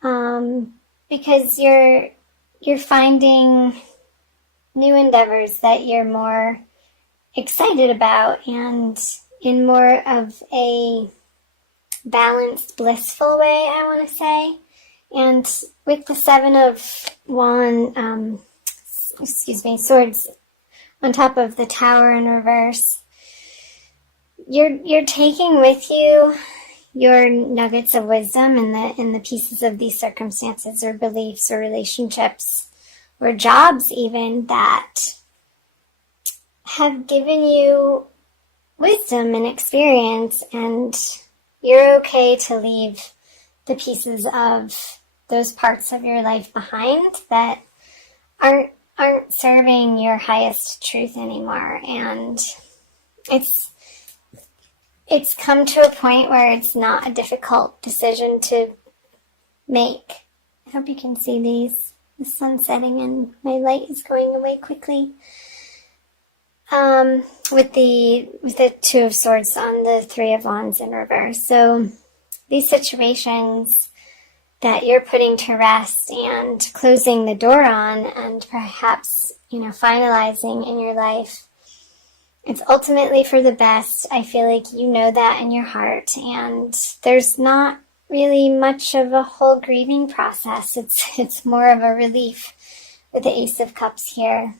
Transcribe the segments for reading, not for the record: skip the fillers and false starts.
because you're finding new endeavors that you're more excited about and in more of a balanced, blissful way, I want to say. And with the Seven of Swords on top of the Tower in reverse, you're taking with you your nuggets of wisdom in the pieces of these circumstances or beliefs or relationships or jobs even that have given you wisdom and experience, and you're okay to leave the pieces of those parts of your life behind that aren't serving your highest truth anymore. And it's come to a point where it's not a difficult decision to make. I hope you can see these. The sun's setting and my light is going away quickly. With the Two of Swords on the Three of Wands in reverse. So these situations that you're putting to rest and closing the door on and perhaps, finalizing in your life, it's ultimately for the best. I feel like you know that in your heart, and there's not really much of a whole grieving process. It's more of a relief with the Ace of Cups here.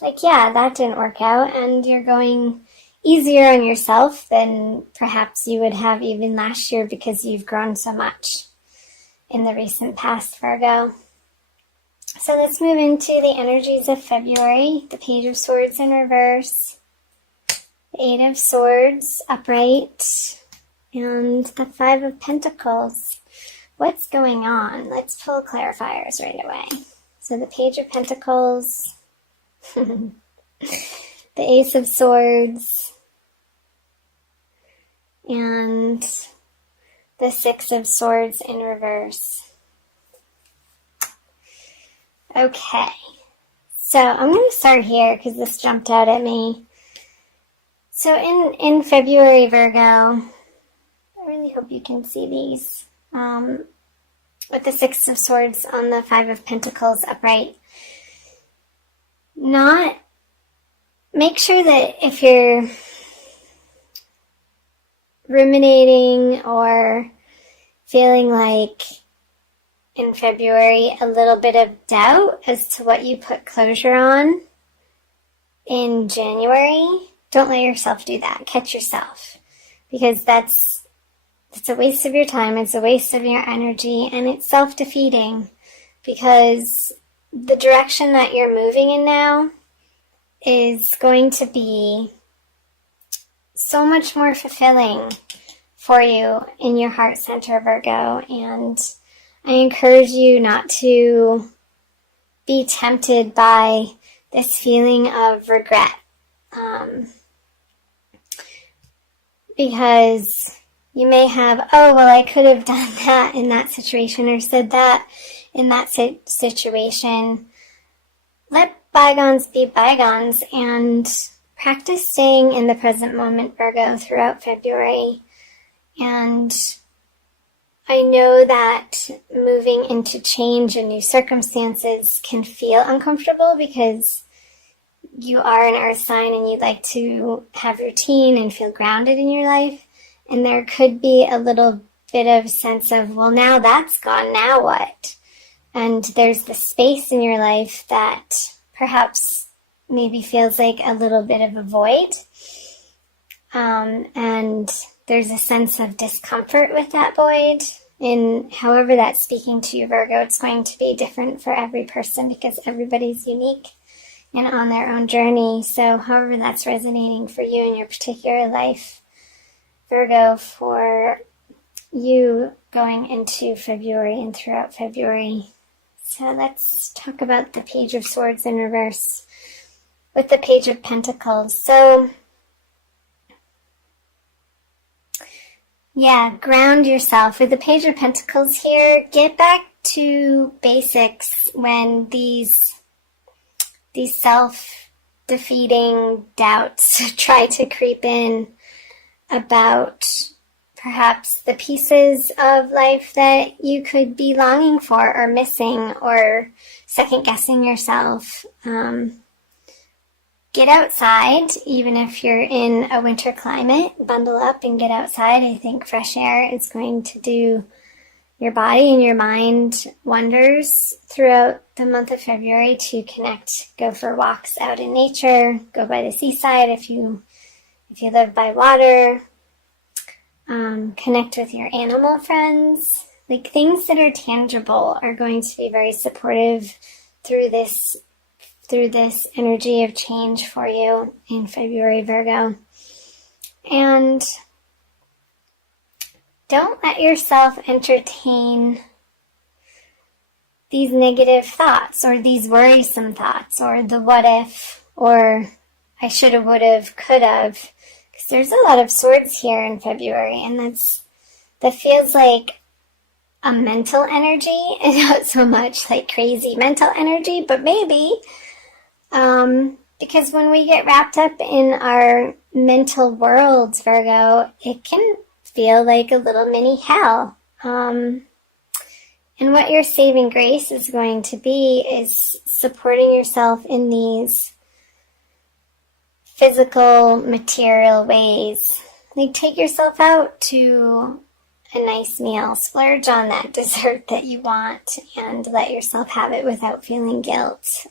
Like, yeah, that didn't work out, and you're going easier on yourself than perhaps you would have even last year because you've grown so much in the recent past, Virgo. So let's move into the energies of February. The Page of Swords in reverse, the Eight of Swords upright, and the Five of Pentacles. What's going on? Let's pull clarifiers right away. So the Page of Pentacles, the Ace of Swords, and the Six of Swords in reverse. Okay, so I'm going to start here because this jumped out at me. So in February, Virgo, I really hope you can see these, with the Six of Swords on the Five of Pentacles upright. Make sure that if you're ruminating or feeling like in February a little bit of doubt as to what you put closure on in January, don't let yourself do that. Catch yourself, because it's a waste of your time, it's a waste of your energy, and it's self-defeating, because the direction that you're moving in now is going to be so much more fulfilling for you in your heart center, Virgo. And I encourage you not to be tempted by this feeling of regret. Because you may have, oh, well, I could have done that in that situation or said that in that situation. Let bygones be bygones and practice staying in the present moment, Virgo, throughout February. And I know that moving into change and new circumstances can feel uncomfortable because you are an earth sign and you'd like to have routine and feel grounded in your life. And there could be a little bit of sense of, well, now that's gone, now what? And there's the space in your life that perhaps maybe feels like a little bit of a void. And there's a sense of discomfort with that void. And however that's speaking to you, Virgo, it's going to be different for every person because everybody's unique and on their own journey. So however that's resonating for you in your particular life, Virgo, for you going into February and throughout February. So let's talk about the Page of Swords in reverse with the Page of Pentacles. So yeah, ground yourself. With the Page of Pentacles here, get back to basics when these self-defeating doubts try to creep in about perhaps the pieces of life that you could be longing for or missing or second-guessing yourself. Get outside, even if you're in a winter climate. Bundle up and get outside. I think fresh air is going to do your body and your mind wonders throughout the month of February to connect. Go for walks out in nature. Go by the seaside if you live by water. Connect with your animal friends. Like, things that are tangible are going to be very supportive through this energy of change for you in February, Virgo. And don't let yourself entertain these negative thoughts or these worrisome thoughts or the what if or I should have, would have, could have. Because there's a lot of swords here in February, and that feels like a mental energy and not so much like crazy mental energy, but maybe because when we get wrapped up in our mental worlds, Virgo, it can feel like a little mini hell. And what your saving grace is going to be is supporting yourself in these physical, material ways. Like, take yourself out to a nice meal, splurge on that dessert that you want, and let yourself have it without feeling guilt.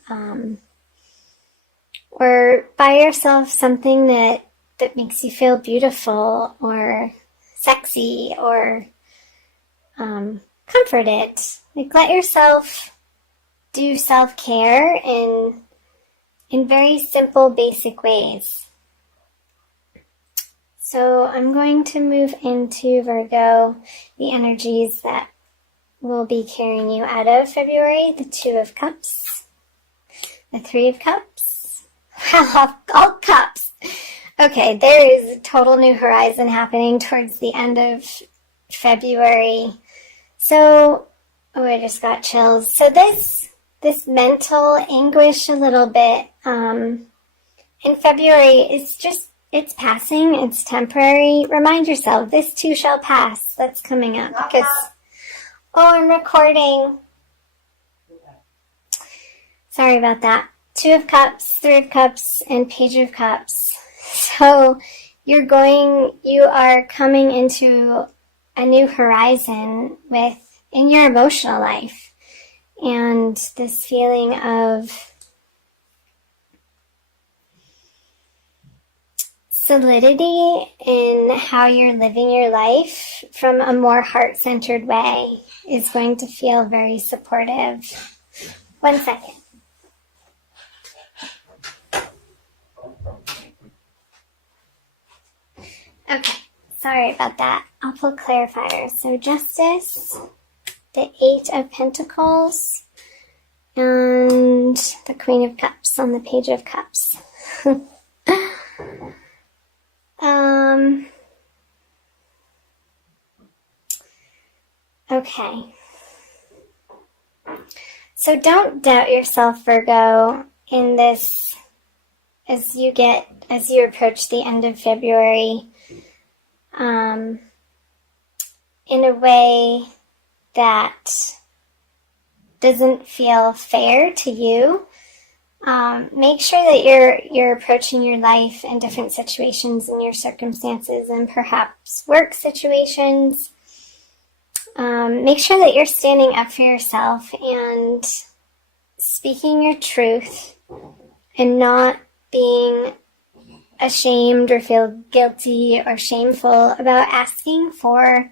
Or buy yourself something that makes you feel beautiful or sexy or comforted. Like, let yourself do self-care in very simple, basic ways. So I'm going to move into, Virgo, the energies that will be carrying you out of February. The Two of Cups, the Three of Cups, all cups. Okay, there is a total new horizon happening towards the end of February. So, I just got chills. So this mental anguish a little bit in February, it's passing, it's temporary. Remind yourself, this too shall pass. That's coming up because, I'm recording. Sorry about that. Two of Cups, Three of Cups, and Page of Cups. So you are coming into a new horizon in your emotional life. And this feeling of solidity in how you're living your life from a more heart-centered way is going to feel very supportive. 1 second. Okay, sorry about that. I'll pull clarifiers. So Justice, the Eight of Pentacles, and the Queen of Cups on the Page of Cups. Okay. So don't doubt yourself, Virgo, in this as you approach the end of February, in a way that doesn't feel fair to you. Make sure that you're approaching your life in different situations and your circumstances and perhaps work situations. Make sure that you're standing up for yourself and speaking your truth and not being ashamed or feel guilty or shameful about asking for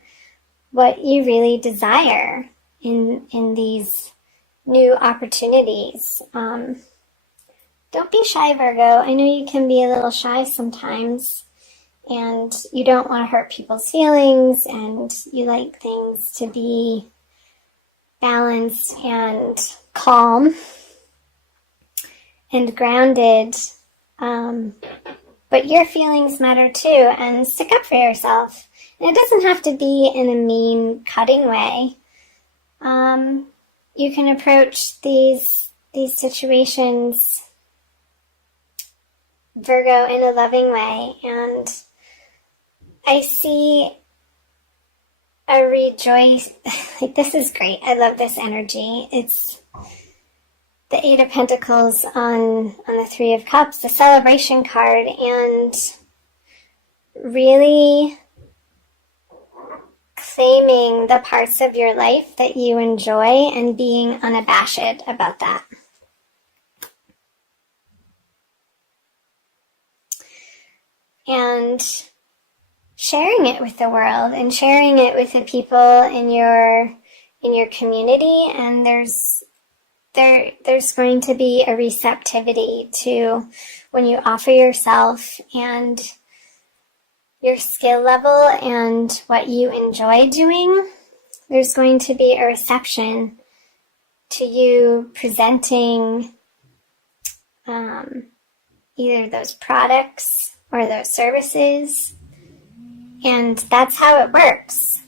what you really desire in these new opportunities. Don't be shy, Virgo. I know you can be a little shy sometimes, and you don't want to hurt people's feelings, and you like things to be balanced and calm and grounded. But your feelings matter too, and stick up for yourself. And it doesn't have to be in a mean, cutting way. You can approach these situations, Virgo, in a loving way. And I see a rejoice. Like, this is great. I love this energy. It's the Eight of Pentacles on the Three of Cups, the celebration card, and really claiming the parts of your life that you enjoy and being unabashed about that. And sharing it with the world and sharing it with the people in your community, and there's going to be a receptivity to when you offer yourself and your skill level and what you enjoy doing. There's going to be a reception to you presenting either those products or those services, and that's how it works.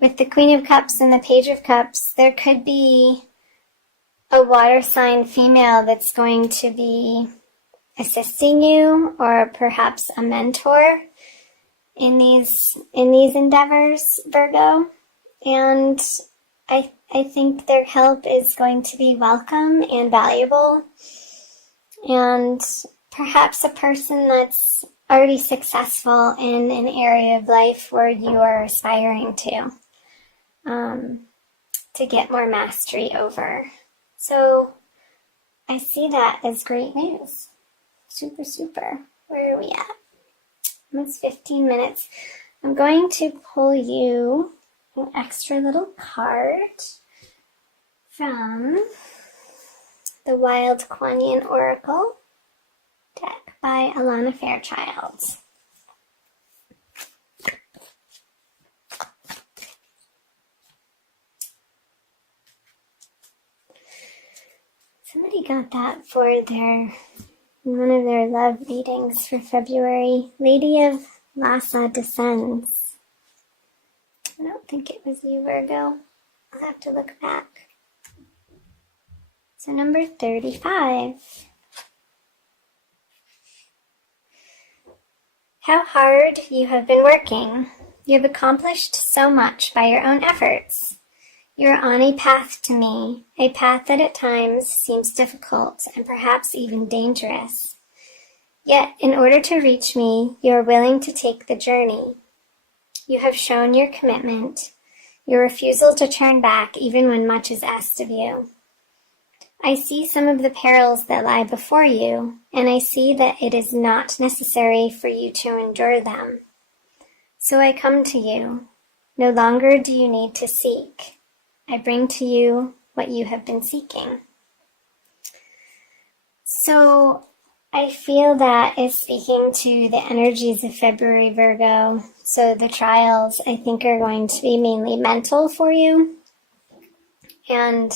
With the Queen of Cups and the Page of Cups, there could be a water sign female that's going to be assisting you, or perhaps a mentor in these endeavors, Virgo. And I think their help is going to be welcome and valuable. And perhaps a person that's already successful in an area of life where you are aspiring to get more mastery over. So I see that as great news. Super, super. Where are we at? Almost 15 minutes. I'm going to pull you an extra little card from the Wild Kuan Yin Oracle deck by Alana Fairchild. Somebody got that for one of their love readings for February. Lady of Lhasa Descends. I don't think it was you, Virgo. I'll have to look back. So number 35. How hard you have been working. You have accomplished so much by your own efforts. You are on a path to me, a path that at times seems difficult and perhaps even dangerous. Yet, in order to reach me, you are willing to take the journey. You have shown your commitment, your refusal to turn back even when much is asked of you. I see some of the perils that lie before you, and I see that it is not necessary for you to endure them. So I come to you. No longer do you need to seek. I bring to you what you have been seeking. So I feel that is speaking to the energies of February, Virgo. So the trials, I think, are going to be mainly mental for you, and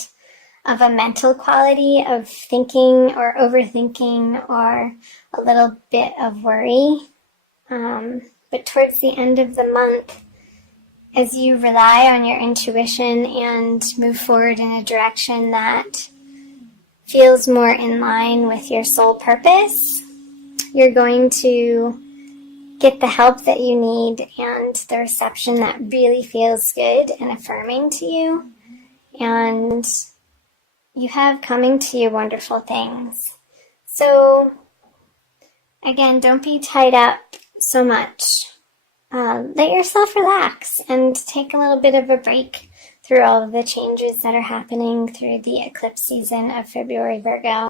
of a mental quality of thinking or overthinking or a little bit of worry. But towards the end of the month, as you rely on your intuition and move forward in a direction that feels more in line with your soul purpose, you're going to get the help that you need and the reception that really feels good and affirming to you. And you have coming to you wonderful things. So, again, don't be tied up so much. Let yourself relax and take a little bit of a break through all of the changes that are happening through the eclipse season of February, Virgo.